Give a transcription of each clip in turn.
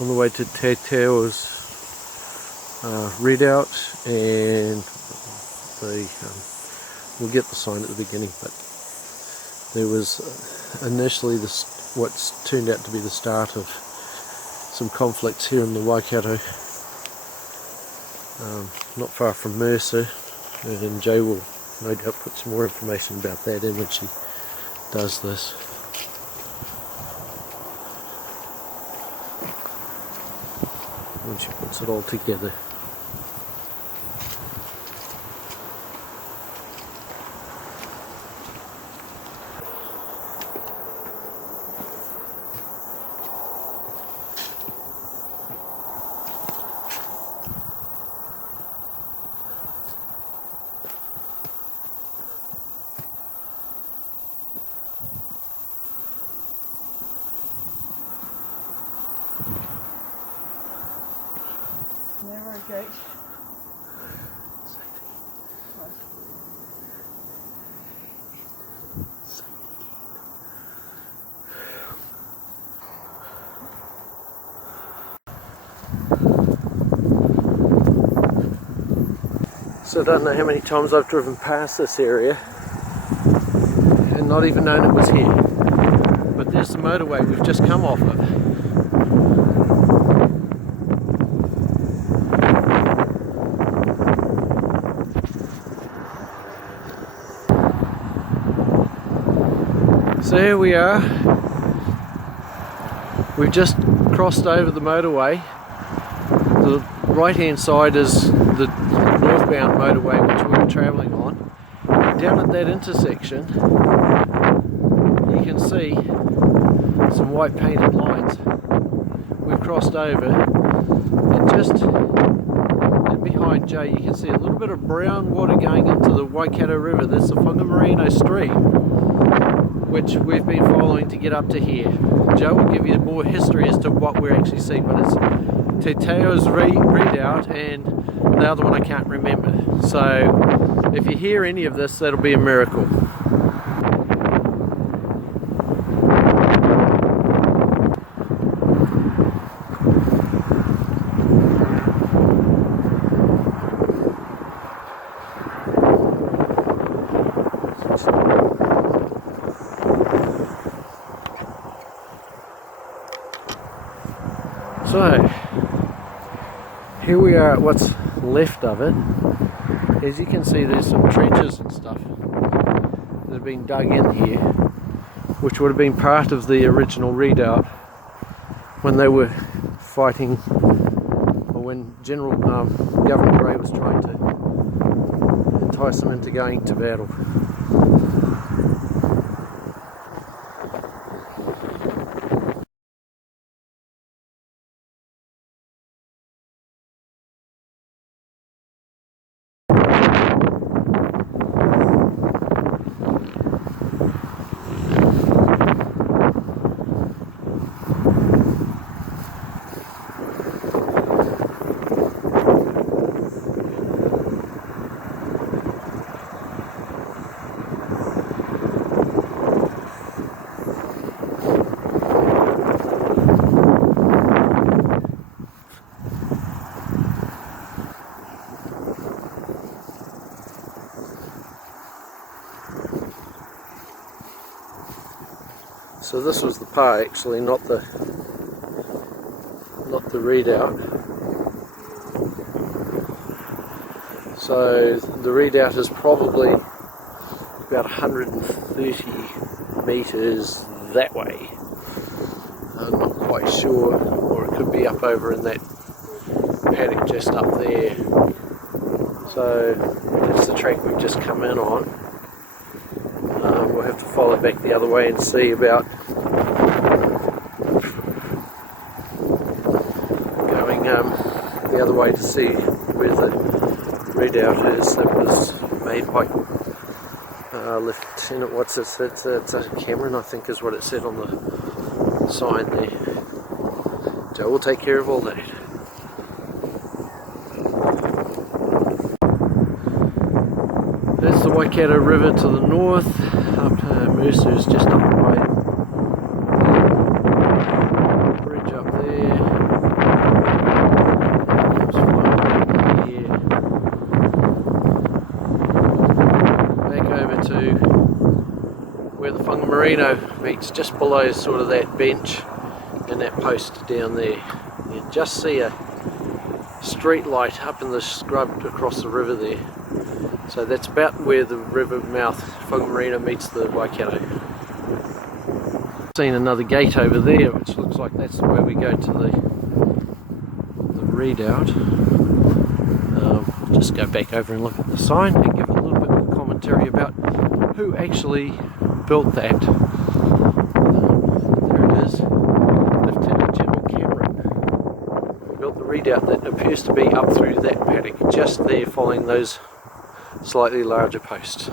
on the way to TeTeo's readout, and we'll get the sign at the beginning, but there was initially what's turned out to be the start of some conflicts here in the Waikato, not far from Mercer, and Jay will no doubt put some more information about that in when she does this. When she puts it all together. Narrow gate. So I don't know how many times I've driven past this area and not even known it was here. But there's the motorway we've just come off of. So here we are. We've just crossed over the motorway. The right hand side is the northbound motorway which we were travelling on. Down at that intersection you can see some white painted lines. We've crossed over, and just behind Jay you can see a little bit of brown water going into the Waikato River. That's the Whangamarino stream, which we've been following to get up to here. Joe will give you more history as to what we're actually seeing, but it's TeTeo's readout and the other one I can't remember. So if you hear any of this, that'll be a miracle. So here we are at what's left of it. As you can see, there's some trenches and stuff that have been dug in here, which would have been part of the original redoubt when they were fighting, or when General Governor Grey was trying to entice them into going to battle. So this was the part actually, not the redoubt. So the redoubt is probably about 130 metres that way. I'm not quite sure, or it could be up over in that paddock just up there. So that's the track we've just come in on. We'll have to follow back the other way and see about going the other way to see where the redoubt is that was made by Lieutenant, what's it? It's Cameron, I think is what it said on the sign there. Joe will take care of all that. There's the Waikato River to the north. Mercer's just up the way. Bridge up there. Merino meets just below sort of that bench and that post down there. You just see a street light up in the scrub across the river there. So that's about where the river mouth, Merino, meets the Waikato. Seen another gate over there, which looks like that's where we go to the redoubt. Just go back over and look at the sign and give a little bit of commentary about who actually built that. There it is. Lieutenant General Cameron built the redoubt that appears to be up through that paddock, just there following those slightly larger posts.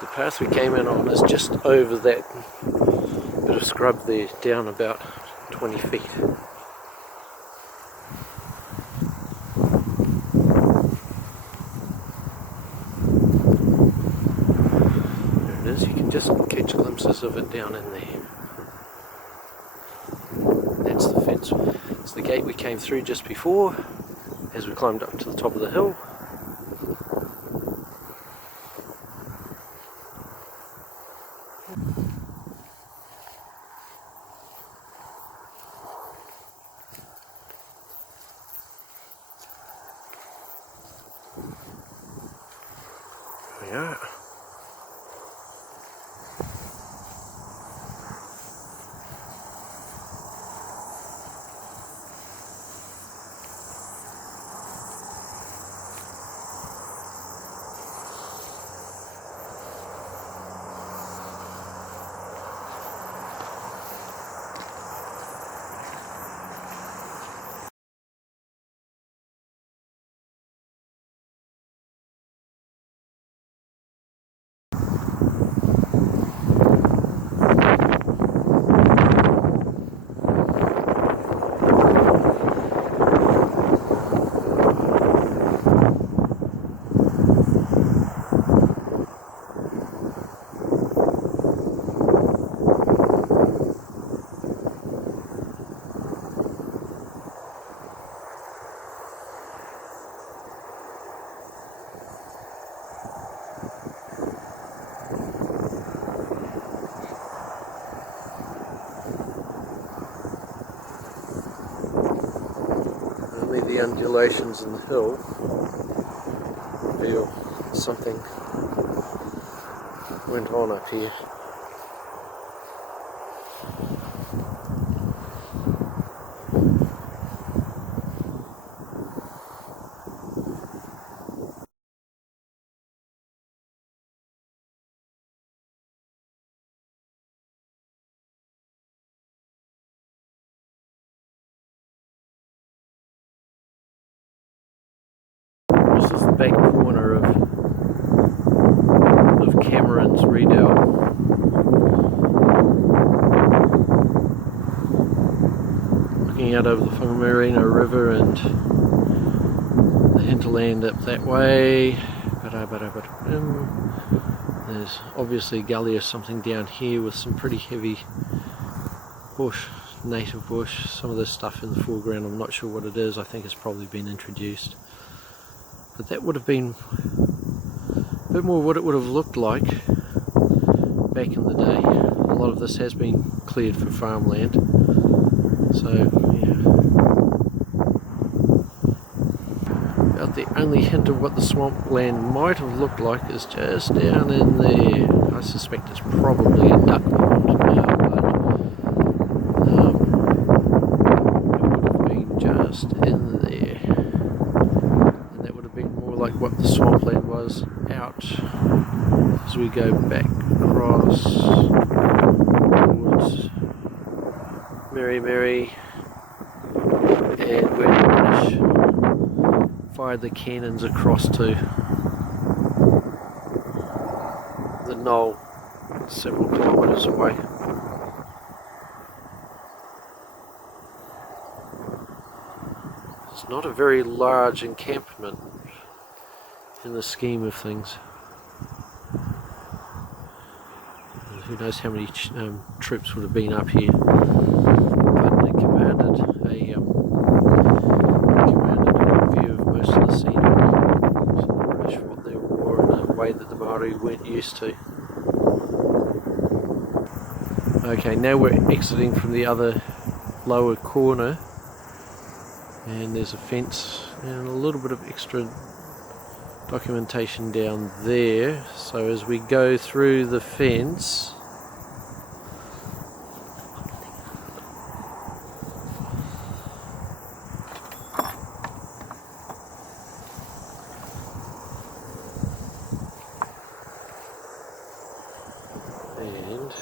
The path we came in on is just over that bit of scrub there, down about 20 feet. There it is, you can just catch glimpses of it down in there. That's the fence. It's the gate we came through just before, as we climbed up to the top of the hill. Yeah. The undulations in the hill feel something went on up here. This is the back corner of Cameron's redoubt. Looking out over the Merino River and the hinterland up that way. There's obviously a gully or something down here with some pretty heavy bush, native bush. Some of this stuff in the foreground, I'm not sure what it is. I think it's probably been introduced. But that would have been a bit more what it would have looked like back in the day. A lot of this has been cleared for farmland. So, yeah. About the only hint of what the swampland might have looked like is just down in there. I suspect it's probably a duck pond now, but it would have been just in there. Like what the swampland was out as we go back across towards Mary and where the British fired the cannons across to. the knoll several kilometres away. It's not a very large encampment in the scheme of things. Who knows how many troops would have been up here, but it commanded a view of most of the scenery. So the British fought their war in a way that the Maori weren't used to. Okay, now we're exiting from the other lower corner, and there's a fence and a little bit of extra documentation down there. So as we go through the fence, and